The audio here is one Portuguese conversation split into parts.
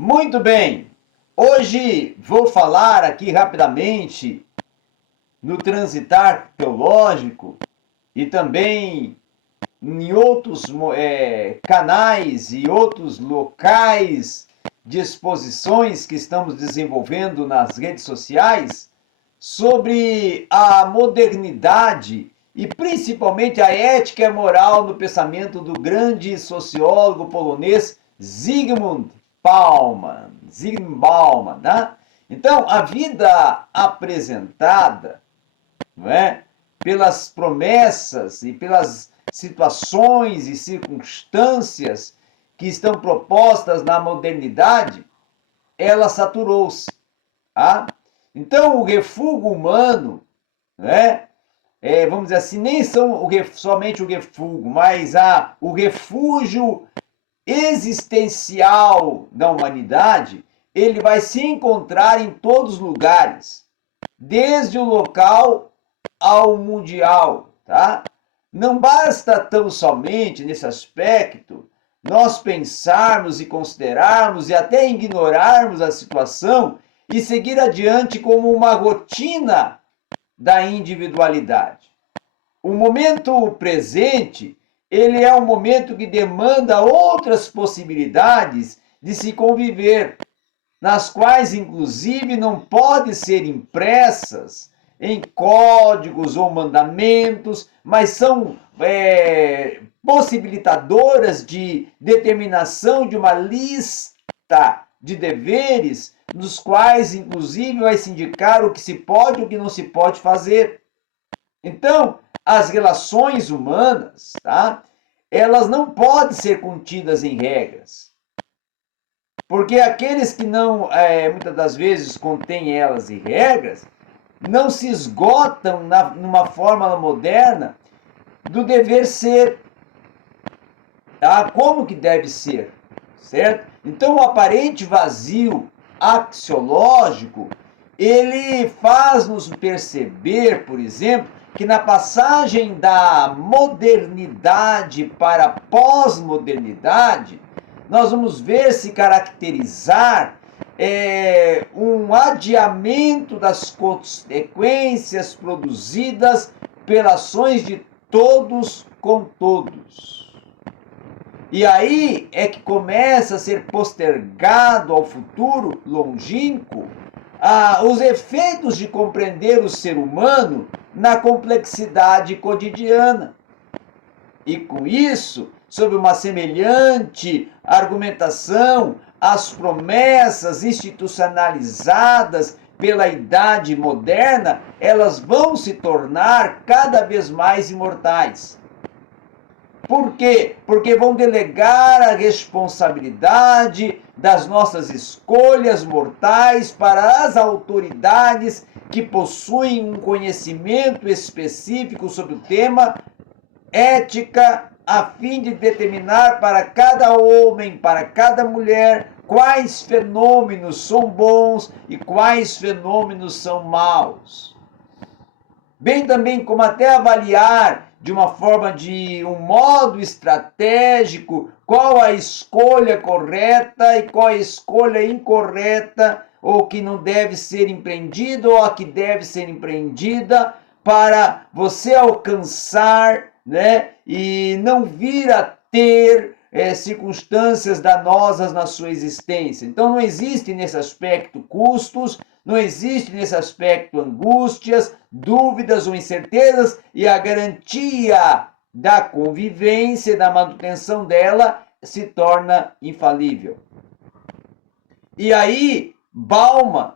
Muito bem, hoje vou falar aqui rapidamente no transitar teológico e também em outros canais e outros locais de exposições que estamos desenvolvendo nas redes sociais sobre a modernidade e principalmente a ética e a moral no pensamento do grande sociólogo polonês Zygmunt Bauman, né? Então, a vida apresentada, não é, pelas promessas e pelas situações e circunstâncias que estão propostas na modernidade, ela saturou-se. Tá? Então, o refúgio humano, né, vamos dizer assim, nem são somente o refúgio, mas o refúgio existencial da humanidade, ele vai se encontrar em todos os lugares, desde o local ao mundial, tá? Não basta tão somente nesse aspecto nós pensarmos e considerarmos e até ignorarmos a situação e seguir adiante como uma rotina da individualidade. O momento presente, ele é um momento que demanda outras possibilidades de se conviver, nas quais, inclusive, não podem ser impressas em códigos ou mandamentos, mas são possibilitadoras de determinação de uma lista de deveres, nos quais, inclusive, vai se indicar o que se pode e o que não se pode fazer. Então, as relações humanas, tá? Elas não podem ser contidas em regras. Porque aqueles que não, muitas das vezes, contêm elas em regras, não se esgotam numa forma moderna do dever ser, tá? Como que deve ser, certo? Então, o aparente vazio axiológico, ele faz-nos perceber, por exemplo, que na passagem da modernidade para a pós-modernidade, nós vamos ver se caracterizar um adiamento das consequências produzidas pelas ações de todos com todos. E aí é que começa a ser postergado ao futuro longínquo os efeitos de compreender o ser humano na complexidade cotidiana. E com isso, sob uma semelhante argumentação, as promessas institucionalizadas pela idade moderna, elas vão se tornar cada vez mais imortais. Por quê? Porque vão delegar a responsabilidade das nossas escolhas mortais para as autoridades que possuem um conhecimento específico sobre o tema ética, a fim de determinar para cada homem, para cada mulher, quais fenômenos são bons e quais fenômenos são maus. Bem também como até avaliar de uma forma de um modo estratégico qual a escolha correta e qual a escolha incorreta, ou que não deve ser empreendida ou a que deve ser empreendida, para você alcançar, né, e não vir a ter circunstâncias danosas na sua existência. Então não existe nesse aspecto custos, não existe nesse aspecto angústias, dúvidas ou incertezas, e a garantia da convivência, da manutenção dela, se torna infalível. E aí, Bauman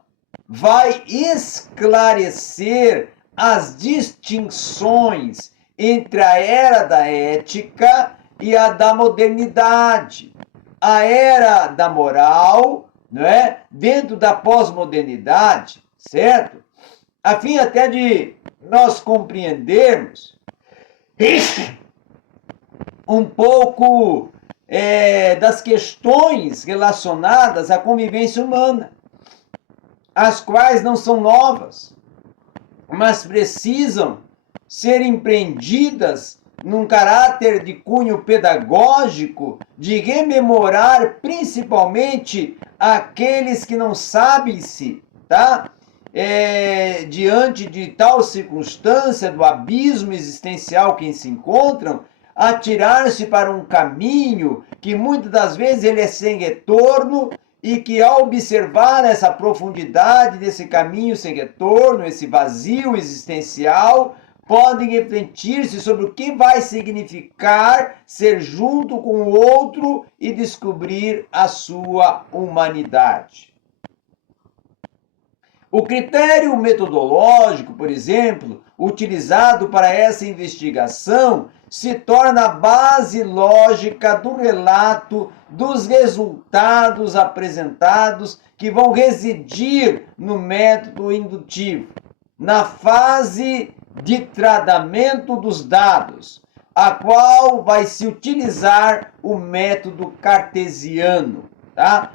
vai esclarecer as distinções entre a era da ética e a da modernidade. A era da moral, não é? Dentro da pós-modernidade, certo? A fim até de nós compreendermos um pouco das questões relacionadas à convivência humana, as quais não são novas, mas precisam ser empreendidas num caráter de cunho pedagógico, de rememorar principalmente aqueles que não sabem-se, tá? Diante de tal circunstância do abismo existencial que se encontram, atirar-se para um caminho que muitas das vezes ele é sem retorno e que ao observar essa profundidade desse caminho sem retorno, esse vazio existencial, podem refletir-se sobre o que vai significar ser junto com o outro e descobrir a sua humanidade. O critério metodológico, por exemplo, utilizado para essa investigação, se torna a base lógica do relato dos resultados apresentados que vão residir no método indutivo, na fase de tratamento dos dados, a qual vai se utilizar o método cartesiano, tá?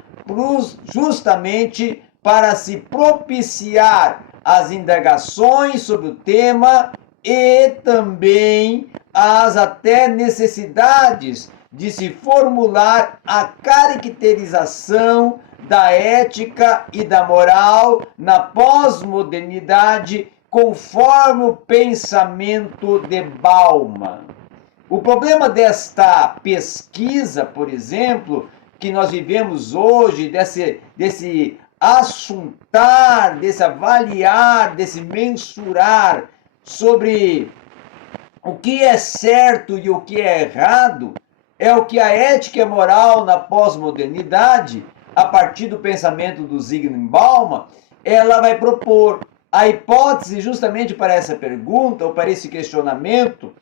Justamente para se propiciar as indagações sobre o tema e também as até necessidades de se formular a caracterização da ética e da moral na pós-modernidade conforme o pensamento de Bauman. O problema desta pesquisa, por exemplo, que nós vivemos hoje, desse assuntar, desse avaliar, desse mensurar sobre o que é certo e o que é errado, é o que a ética e a moral na pós-modernidade, a partir do pensamento do Zygmunt Bauman, ela vai propor. A hipótese justamente para essa pergunta, ou para esse questionamento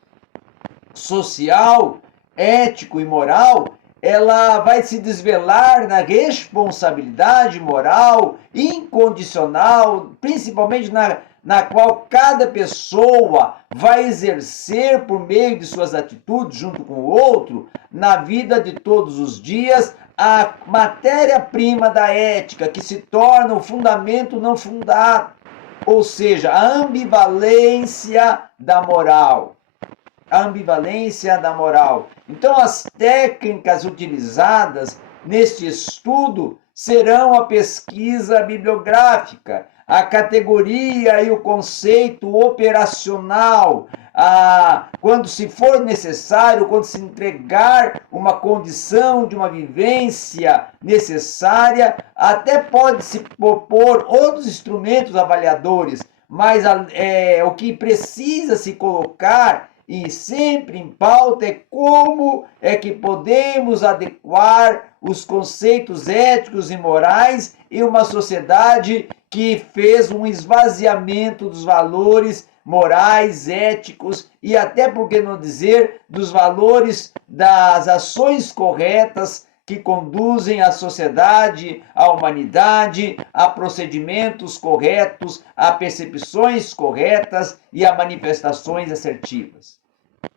social, ético e moral, ela vai se desvelar na responsabilidade moral incondicional, principalmente na qual cada pessoa vai exercer por meio de suas atitudes junto com o outro, na vida de todos os dias, a matéria-prima da ética, que se torna o fundamento não fundado, ou seja, a ambivalência da moral. A ambivalência da moral. Então, as técnicas utilizadas neste estudo serão a pesquisa bibliográfica, a categoria e o conceito operacional, quando se for necessário, quando se entregar uma condição de uma vivência necessária, até pode-se propor outros instrumentos avaliadores, mas o que precisa se colocar e sempre em pauta é como é que podemos adequar os conceitos éticos e morais em uma sociedade que fez um esvaziamento dos valores morais, éticos e até, por que não dizer, dos valores das ações corretas que conduzem a sociedade, a humanidade, a procedimentos corretos, a percepções corretas e a manifestações assertivas.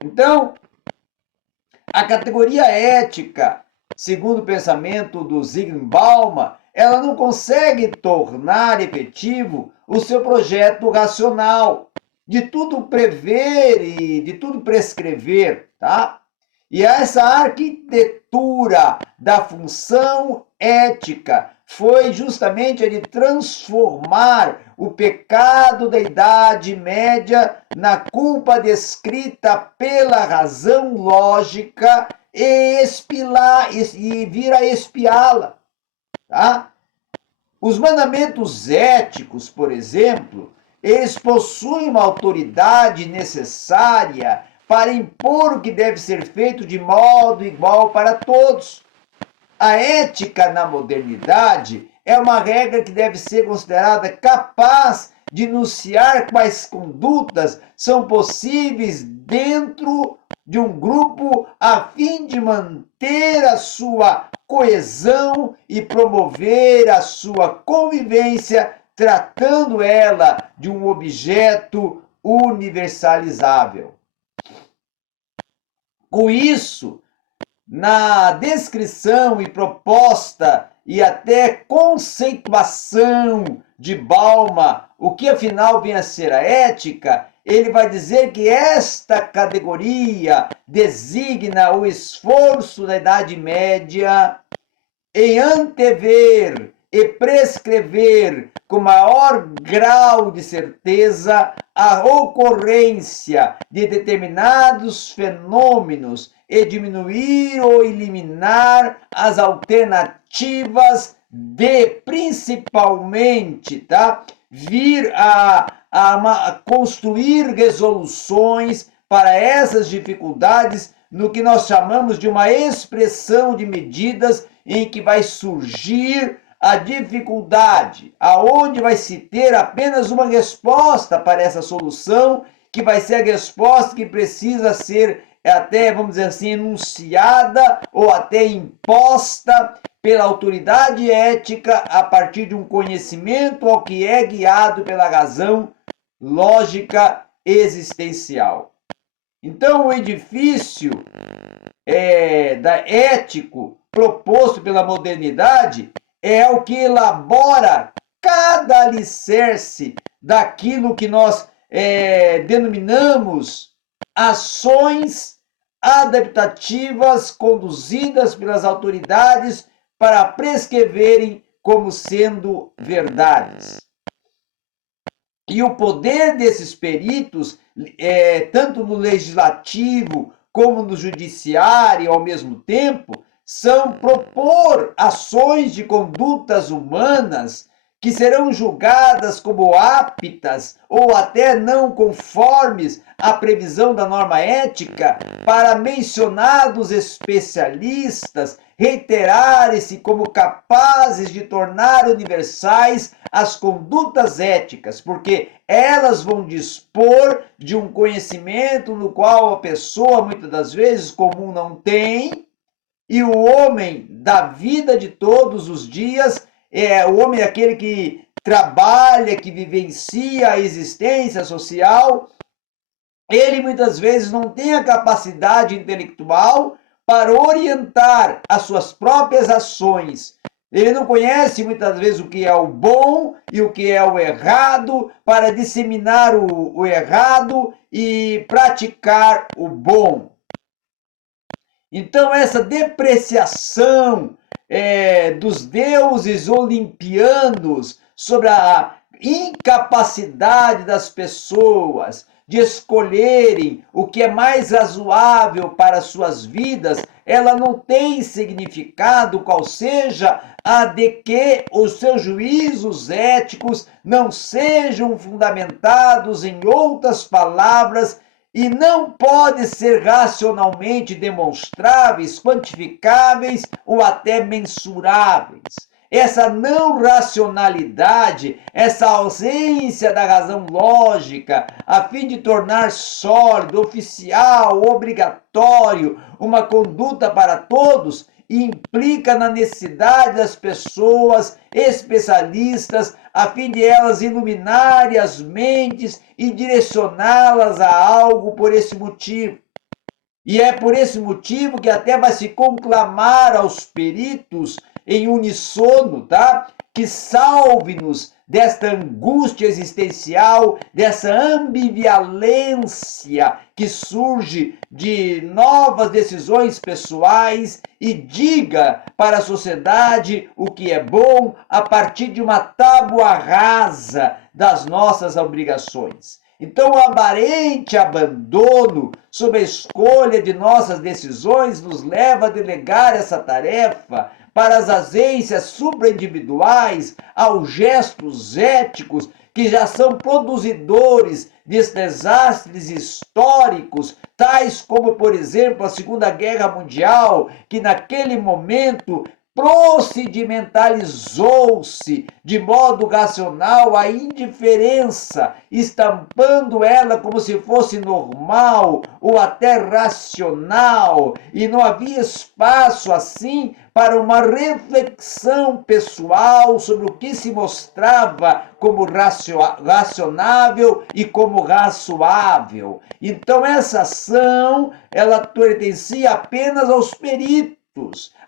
Então, a categoria ética, segundo o pensamento do Zygmunt Bauman, ela não consegue tornar efetivo o seu projeto racional, de tudo prever e de tudo prescrever, tá? E essa arquitetura da função ética foi justamente a de transformar o pecado da Idade Média na culpa descrita pela razão lógica e vir a expiá-la. Tá? Os mandamentos éticos, por exemplo, eles possuem uma autoridade necessária para impor o que deve ser feito de modo igual para todos. A ética na modernidade é uma regra que deve ser considerada capaz de enunciar quais condutas são possíveis dentro de um grupo a fim de manter a sua coesão e promover a sua convivência, tratando ela de um objeto universalizável. Com isso, na descrição e proposta e até conceituação de Bauman, o que afinal vem a ser a ética, ele vai dizer que esta categoria designa o esforço da Idade Média em antever e prescrever com maior grau de certeza a ocorrência de determinados fenômenos e diminuir ou eliminar as alternativas de, principalmente, tá, vir a construir resoluções para essas dificuldades no que nós chamamos de uma expressão de medidas em que vai surgir a dificuldade, aonde vai se ter apenas uma resposta para essa solução, que vai ser a resposta que precisa ser até, vamos dizer assim, enunciada ou até imposta pela autoridade ética a partir de um conhecimento ao que é guiado pela razão lógica existencial. Então, o edifício ético proposto pela modernidade é o que elabora cada alicerce daquilo que nós denominamos ações adaptativas conduzidas pelas autoridades para prescreverem como sendo verdades. E o poder desses peritos, tanto no legislativo como no judiciário ao mesmo tempo, são propor ações de condutas humanas que serão julgadas como aptas ou até não conformes à previsão da norma ética para mencionados especialistas reiterarem-se como capazes de tornar universais as condutas éticas, porque elas vão dispor de um conhecimento no qual a pessoa, muitas das vezes, comum não tem, e o homem da vida de todos os dias, o homem é aquele que trabalha, que vivencia a existência social, ele muitas vezes não tem a capacidade intelectual para orientar as suas próprias ações. Ele não conhece muitas vezes o que é o bom e o que é o errado para disseminar o errado e praticar o bom. Então, essa depreciação dos deuses olimpianos sobre a incapacidade das pessoas de escolherem o que é mais razoável para suas vidas, ela não tem significado qual seja a de que os seus juízos éticos não sejam fundamentados em outras palavras e não podem ser racionalmente demonstráveis, quantificáveis ou até mensuráveis. Essa não racionalidade, essa ausência da razão lógica, a fim de tornar sólido, oficial, obrigatório uma conduta para todos, implica na necessidade das pessoas especialistas, a fim de elas iluminarem as mentes e direcioná-las a algo por esse motivo. E é por esse motivo que até vai se conclamar aos peritos em unissono, tá? Que salve-nos desta angústia existencial, dessa ambivalência que surge de novas decisões pessoais e diga para a sociedade o que é bom a partir de uma tábua rasa das nossas obrigações. Então, o aparente abandono sob a escolha de nossas decisões nos leva a delegar essa tarefa para as agências supraindividuais, aos gestos éticos que já são produzidores de desastres históricos, tais como, por exemplo, a Segunda Guerra Mundial, que naquele momento procedimentalizou-se de modo racional a indiferença, estampando ela como se fosse normal ou até racional, e não havia espaço assim para uma reflexão pessoal sobre o que se mostrava como racionável e como razoável. Então essa ação, ela pertencia apenas aos peritos.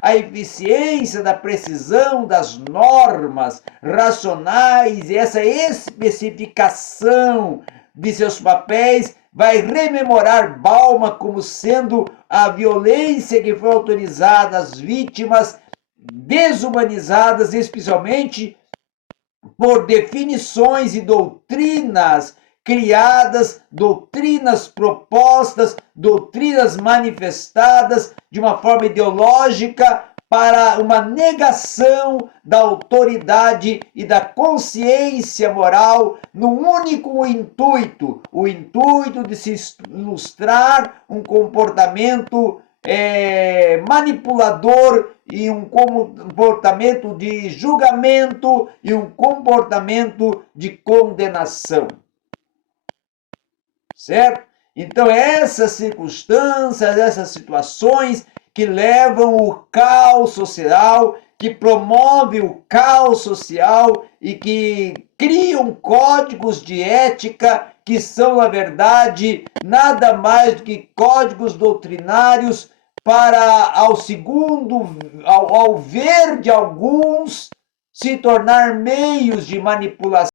A eficiência da precisão das normas racionais e essa especificação de seus papéis vai rememorar Bauman como sendo a violência que foi autorizada às vítimas desumanizadas, especialmente por definições e doutrinas criadas, doutrinas propostas, doutrinas manifestadas de uma forma ideológica para uma negação da autoridade e da consciência moral num único intuito, o intuito de se ilustrar um comportamento manipulador e um comportamento de julgamento e um comportamento de condenação. Certo? Então, essas circunstâncias, essas situações que levam o caos social, que promove o caos social e que criam códigos de ética que são, na verdade, nada mais do que códigos doutrinários para, ao ver de alguns, se tornar meios de manipulação